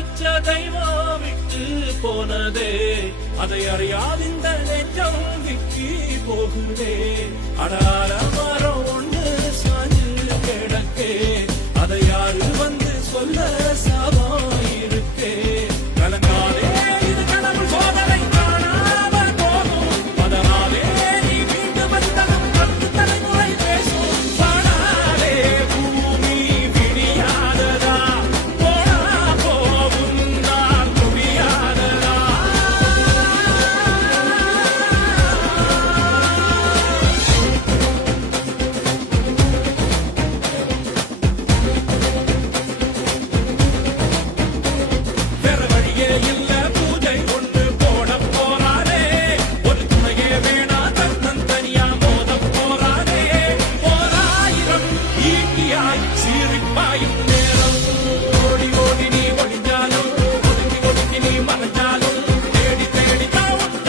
வச்ச தெய்வம் விட்டு போனதே அதை அறியாது இந்த நெஞ்சம் விக்கி போகுதே அடார மரம் ஒண்ணு சாஞ்சு கிடக்கே அதை யாரு வந்து சொல்ல சாபம்